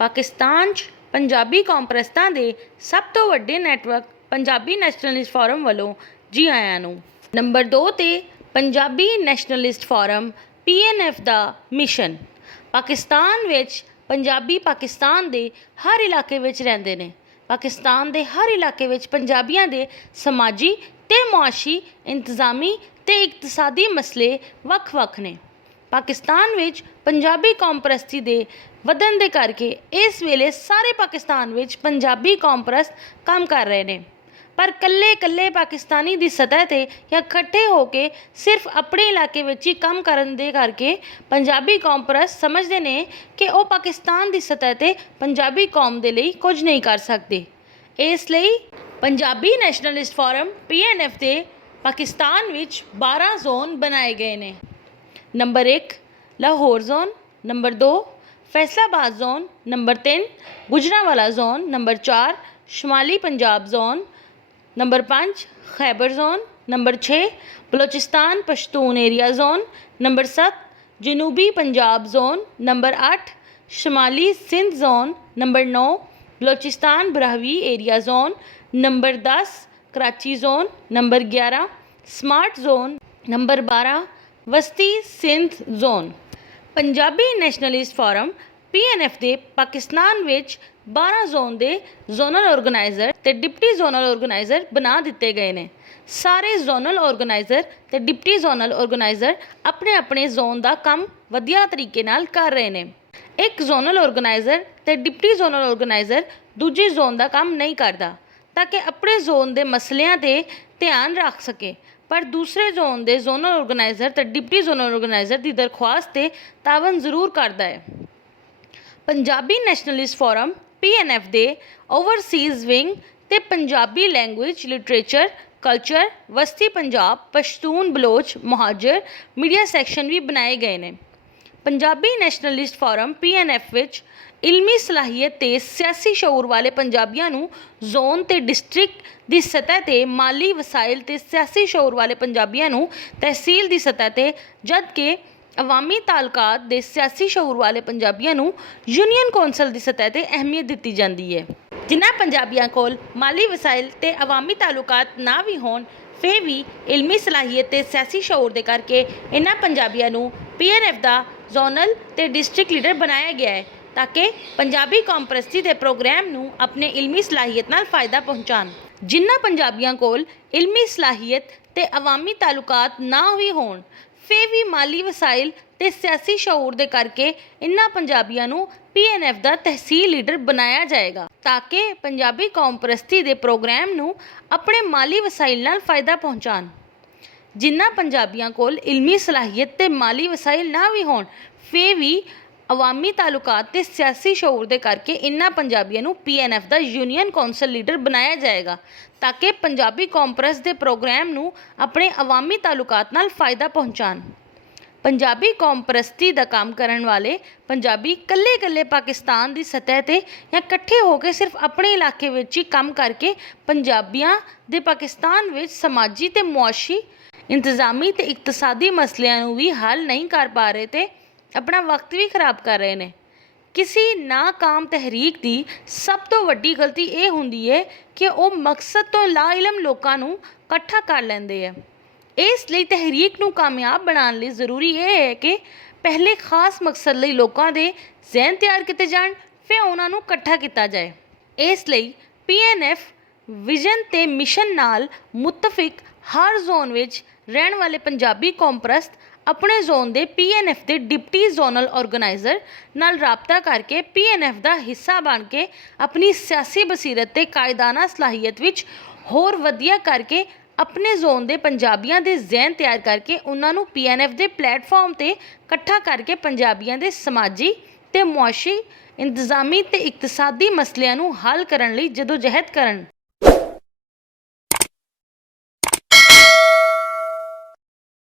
ਪਾਕਿਸਤਾਨ 'ਚ ਪੰਜਾਬੀ ਕੌਮਪ੍ਰਸਤਾਂ ਦੇ ਸਭ ਤੋਂ ਵੱਡੇ ਨੈਟਵਰਕ ਪੰਜਾਬੀ ਨੈਸ਼ਨਲਿਸਟ ਫੋਰਮ ਵੱਲੋਂ ਜੀ ਆਇਆਂ ਨੂੰ। ਨੰਬਰ 2 'ਤੇ ਪੰਜਾਬੀ ਨੈਸ਼ਨਲਿਸਟ ਫੋਰਮ PNF ਦਾ ਮਿਸ਼ਨ। ਪਾਕਿਸਤਾਨ ਵਿੱਚ ਪੰਜਾਬੀ ਪਾਕਿਸਤਾਨ ਦੇ ਹਰ ਇਲਾਕੇ ਵਿੱਚ ਰਹਿੰਦੇ ਨੇ। ਪਾਕਿਸਤਾਨ ਦੇ ਹਰ ਇਲਾਕੇ ਵਿੱਚ ਪੰਜਾਬੀਆਂ ਦੇ ਸਮਾਜੀ ਤੇ ਮੁਆਸ਼ੀ, ਇੰਤਜ਼ਾਮੀ ਤੇ ਇਕਤਸਾਦੀ ਮਸਲੇ ਵੱਖ-ਵੱਖ ਨੇ। ਪਾਕਿਸਤਾਨ ਵਿੱਚ ਪੰਜਾਬੀ ਕੌਮਪ੍ਰਸਤੀ ਦੇ ਵਧਣ ਦੇ ਕਰਕੇ ਇਸ ਵੇਲੇ ਸਾਰੇ ਪਾਕਿਸਤਾਨ ਵਿੱਚ ਪੰਜਾਬੀ ਕੌਮਪ੍ਰਸਤ ਕੰਮ ਕਰ ਰਹੇ ਨੇ। ਪਰ ਕੱਲੇ ਪਾਕਿਸਤਾਨੀ ਦੀ ਸਤਹ 'ਤੇ ਜਾਂ ਇਕੱਠੇ ਹੋ ਕੇ ਸਿਰਫ ਆਪਣੇ ਇਲਾਕੇ ਵਿੱਚ ਹੀ ਕੰਮ ਕਰਨ ਦੇ ਕਰਕੇ ਪੰਜਾਬੀ ਕੌਮਪ੍ਰਸਤ ਸਮਝਦੇ ਨੇ ਕਿ ਉਹ ਪਾਕਿਸਤਾਨ ਦੀ ਸਤਹ 'ਤੇ ਪੰਜਾਬੀ ਕੌਮ ਦੇ ਲਈ ਕੁਝ ਨਹੀਂ ਕਰ ਸਕਦੇ। ਇਸ ਲਈ ਪੰਜਾਬੀ ਨੈਸ਼ਨਲਿਸਟ ਫੋਰਮ PNF ਦੇ ਪਾਕਿਸਤਾਨ ਵਿੱਚ 12 ਜ਼ੋਨ ਬਣਾਏ ਗਏ ਨੇ। Number 1 Lahore zone, number 2 Faisalabad zone, number 3 Gujranwala zone, number 4 ਸ਼ਮਾਲੀ Punjab zone, number 5 Khyber zone, number 6 Balochistan Pashtun area zone, number 7 ਜਨੂਬੀ ਪੰਜਾਬ ਜ਼ੋਨ, ਨੰਬਰ 8 ਸ਼ਮਾਲੀ Sindh zone, number 9 Balochistan Brahui area zone, number 10 Karachi zone, number 11 smart zone, number 12 ਵਸਤੀ Sindh zone. Punjabi nationalist forum PNF ਦੇ ਪਾਕਿਸਤਾਨ ਵਿੱਚ 12 zone ਦੇ zonal organiser ਤੇ deputy zonal organiser ਬਣਾ ਦਿੱਤੇ ਗਏ ਨੇ। ਸਾਰੇ ਜ਼ੋਨਲ ਆਰਗੇਨਾਈਜ਼ਰ ਤੇ ਡਿਪਟੀ ਜ਼ੋਨਲ ਆਰਗੇਨਾਈਜ਼ਰ ਆਪਣੇ ਜ਼ੋਨ ਦਾ ਕੰਮ ਵਧੀਆ ਤਰੀਕੇ ਨਾਲ ਕਰ ਰਹੇ ਨੇ। ਇੱਕ ਜ਼ੋਨਲ ਆਰਗੇਨਾਈਜ਼ਰ ਤੇ ਡਿਪਟੀ ਜ਼ੋਨਲ ਆਰਗੇਨਾਈਜ਼ਰ ਦੂਜੀ ਜ਼ੋਨ ਦਾ ਕੰਮ ਨਹੀਂ ਕਰਦਾ ਤਾਂ ਕਿ ਆਪਣੇ ਜ਼ੋਨ ਦੇ ਮਸਲਿਆਂ 'ਤੇ ਧਿਆਨ ਰੱਖ ਸਕੇ, ਪਰ ਦੂਸਰੇ ਜ਼ੋਨ ਦੇ ਜ਼ੋਨਲ ਆਰਗੇਨਾਈਜ਼ਰ ਤੇ ਡਿਪਟੀ ਜ਼ੋਨਲ ਆਰਗੇਨਾਈਜ਼ਰ ਦੀ ਦਰਖਾਸਤ 'ਤੇ ਤਾਵਨ ਜ਼ਰੂਰ ਕਰਦਾ ਹੈ। ਪੰਜਾਬੀ ਨੈਸ਼ਨਲਿਸਟ ਫੋਰਮ PNF ਦੇ ਓਵਰਸੀਜ਼ ਵਿੰਗ ਤੇ ਪੰਜਾਬੀ ਲੈਂਗੁਏਜ, ਲਿਟਰੇਚਰ, ਕਲਚਰ, ਵਸਤੀ ਪੰਜਾਬ, ਪਸ਼ਤੂਨ, ਬਲੋਚ, ਮੁਹਾਜਰ ਮੀਡੀਆ ਸੈਕਸ਼ਨ ਵੀ ਬਣਾਏ ਗਏ ਨੇ। ਪੰਜਾਬੀ ਨੈਸ਼ਨਲਿਸਟ ਫੋਰਮ PNF ਵਿੱਚ ਇਲਮੀ ਸਲਾਹੀਅਤ ਤੇ ਸਿਆਸੀ ਸ਼ਊਰ ਵਾਲੇ ਪੰਜਾਬੀਆਂ ਨੂੰ ਜ਼ੋਨ ਤੇ ਡਿਸਟ੍ਰਿਕਟ ਦੀ ਸਤਹ 'ਤੇ, ਮਾਲੀ ਵਸਾਇਲ ਤੇ ਸਿਆਸੀ ਸ਼ਊਰ ਵਾਲੇ ਪੰਜਾਬੀਆਂ ਨੂੰ ਤਹਿਸੀਲ ਦੀ ਸਤਹ 'ਤੇ, ਜਦਕਿ ਅਵਾਮੀ ਤਾਲੁਕਾਤ ਦੇ ਸਿਆਸੀ ਸ਼ਊਰ ਵਾਲੇ ਪੰਜਾਬੀਆਂ ਨੂੰ ਯੂਨੀਅਨ ਕੌਂਸਲ ਦੀ ਸਤਹ 'ਤੇ ਅਹਿਮੀਅਤ ਦਿੱਤੀ ਜਾਂਦੀ ਹੈ। ਜਿਨ੍ਹਾਂ ਪੰਜਾਬੀਆਂ ਕੋਲ ਮਾਲੀ ਵਸਾਇਲ ਤੇ ਅਵਾਮੀ ਤਾਲੁਕਾਤ ਨਾ ਵੀ ਹੋਣ, ਫਿਰ ਵੀ ਇਲਮੀ ਸਲਾਹੀਅਤ ਤੇ ਸਿਆਸੀ ਸ਼ਊਰ ਦੇ ਕਰਕੇ ਇਹਨਾਂ ਪੰਜਾਬੀਆਂ ਨੂੰ PNF ਦਾ ਜ਼ੋਨਲ ਤੇ ਡਿਸਟ੍ਰਿਕਟ ਲੀਡਰ ਬਣਾਇਆ ਗਿਆ ਹੈ ਤਾਂ ਕਿ ਪੰਜਾਬੀ ਕੌਮਪ੍ਰਸਤੀ ਦੇ ਪ੍ਰੋਗਰਾਮ ਨੂੰ ਆਪਣੇ ਇਲਮੀ ਸਲਾਹੀਅਤ ਨਾਲ ਫਾਇਦਾ ਪਹੁੰਚਾਉਣ। ਜਿਨ੍ਹਾਂ ਪੰਜਾਬੀਆਂ ਕੋਲ ਇਲਮੀ ਸਲਾਹੀਅਤ ਤੇ ਅਵਾਮੀ ਤਾਲੁਕਾਤ ਨਾ ਵੀ ਹੋਣ, ਫਿਰ ਵੀ ਮਾਲੀ ਵਸਾਇਲ ਤੇ ਸਿਆਸੀ ਸ਼ਊਰ ਦੇ ਕਰਕੇ ਇਹਨਾਂ ਪੰਜਾਬੀਆਂ ਨੂੰ PNF ਦਾ ਤਹਿਸੀਲ ਲੀਡਰ ਬਣਾਇਆ ਜਾਏਗਾ ਤਾਂ ਕਿ ਪੰਜਾਬੀ ਕੌਮਪ੍ਰਸਤੀ ਦੇ ਪ੍ਰੋਗਰਾਮ ਨੂੰ ਆਪਣੇ ਮਾਲੀ ਵਸਾਇਲ ਨਾਲ ਫਾਇਦਾ ਪਹੁੰਚਾਉਣ। ਜਿਨ੍ਹਾਂ ਪੰਜਾਬੀਆਂ ਕੋਲ ਇਲਮੀ ਸਲਾਹੀਅਤ ਤੇ ਮਾਲੀ ਵਸਾਇਲ ਨਾ ਵੀ ਹੋਣ, ਫਿਰ ਵੀ ਅਵਾਮੀ ਤਾਲੁਕਾਤ ਤੇ ਸਿਆਸੀ ਸ਼ਊਰ ਦੇ ਕਰਕੇ ਇਹਨਾਂ ਪੰਜਾਬੀਆਂ ਨੂੰ PNF ਦਾ ਯੂਨੀਅਨ ਕੌਂਸਲ ਲੀਡਰ ਬਣਾਇਆ ਜਾਏਗਾ ਤਾਂ ਕਿ ਪੰਜਾਬੀ ਕੌਮਪ੍ਰਸਤ ਦੇ ਪ੍ਰੋਗਰਾਮ ਨੂੰ ਆਪਣੇ ਅਵਾਮੀ ਤਾਲੁਕਾਤ ਨਾਲ ਫਾਇਦਾ ਪਹੁੰਚਾਉਣ। ਪੰਜਾਬੀ ਕੌਮਪ੍ਰਸਤੀ ਦਾ ਕੰਮ ਕਰਨ ਵਾਲੇ ਪੰਜਾਬੀ ਕੱਲੇ ਪਾਕਿਸਤਾਨ ਦੀ ਸਤਹ 'ਤੇ ਜਾਂ ਇਕੱਠੇ ਹੋ ਕੇ ਸਿਰਫ ਆਪਣੇ ਇਲਾਕੇ ਵਿੱਚ ਹੀ ਕੰਮ ਕਰਕੇ ਪੰਜਾਬੀਆਂ ਦੇ ਪਾਕਿਸਤਾਨ ਵਿੱਚ ਸਮਾਜੀ ਤੇ ਮੁਆਸ਼ੀ, ਇੰਤਜ਼ਾਮੀ ਤੇ ਇਕਤਸਾਦੀ ਮਸਲਿਆਂ ਨੂੰ ਵੀ ਹੱਲ ਨਹੀਂ ਕਰ ਪਾ ਰਹੇ ਤੇ ਆਪਣਾ ਵਕਤ ਵੀ ਖਰਾਬ ਕਰ ਰਹੇ ਨੇ। ਕਿਸੇ ਨਾਕਾਮ ਤਹਿਰੀਕ ਦੀ ਸਭ ਤੋਂ ਵੱਡੀ ਗਲਤੀ ਇਹ ਹੁੰਦੀ ਹੈ ਕਿ ਉਹ ਮਕਸਦ ਤੋਂ ਲਾਇਲਮ ਲੋਕਾਂ ਨੂੰ ਇਕੱਠਾ ਕਰ ਲੈਂਦੇ ਆ। ਇਸ ਲਈ ਤਹਿਰੀਕ ਨੂੰ ਕਾਮਯਾਬ ਬਣਾਉਣ ਲਈ ਜ਼ਰੂਰੀ ਇਹ ਹੈ ਕਿ ਪਹਿਲੇ ਖਾਸ ਮਕਸਦ ਲਈ ਲੋਕਾਂ ਦੇ ਜ਼ਹਿਨ ਤਿਆਰ ਕੀਤੇ ਜਾਣ, ਫਿਰ ਉਹਨਾਂ ਨੂੰ ਇਕੱਠਾ ਕੀਤਾ ਜਾਏ। ਇਸ ਲਈ PNF ਵਿਜ਼ਨ ਤੇ ਮਿਸ਼ਨ ਨਾਲ ਮੁਤਫਿਕ ਹਰ ਜ਼ੋਨ ਵਿੱਚ ਰਹਿਣ ਵਾਲੇ ਪੰਜਾਬੀ ਕੌਮਪ੍ਰਸਤ ਆਪਣੇ ਜ਼ੋਨ ਦੇ PNF ਦੇ ਡਿਪਟੀ ਜ਼ੋਨਲ ਆਰਗੇਨਾਈਜ਼ਰ ਨਾਲ ਰਾਬਤਾ ਕਰਕੇ PNF ਦਾ ਹਿੱਸਾ ਬਣ ਕੇ ਆਪਣੀ ਸਿਆਸੀ ਬਸੀਰਤ ਤੇ ਕਾਇਦਾਨਾ ਸਲਾਹੀਅਤ ਵਿੱਚ ਹੋਰ ਵਧੀਆ ਕਰਕੇ ਆਪਣੇ ਜ਼ੋਨ ਦੇ ਪੰਜਾਬੀਆਂ ਦੇ ਜ਼ਹਿਨ ਤਿਆਰ ਕਰਕੇ ਉਹਨਾਂ ਨੂੰ PNF ਦੇ ਪਲੇਟਫਾਰਮ 'ਤੇ ਇਕੱਠਾ ਕਰਕੇ ਪੰਜਾਬੀਆਂ ਦੇ ਸਮਾਜੀ ਤੇ ਮੁਆਸ਼ੀ, ਇੰਤਜ਼ਾਮੀ ਤੇ ਇਕਤਸਾਦੀ ਮਸਲਿਆਂ ਨੂੰ ਹੱਲ ਕਰਨ ਲਈ ਜਦੋਜਹਿਦ ਕਰਨ।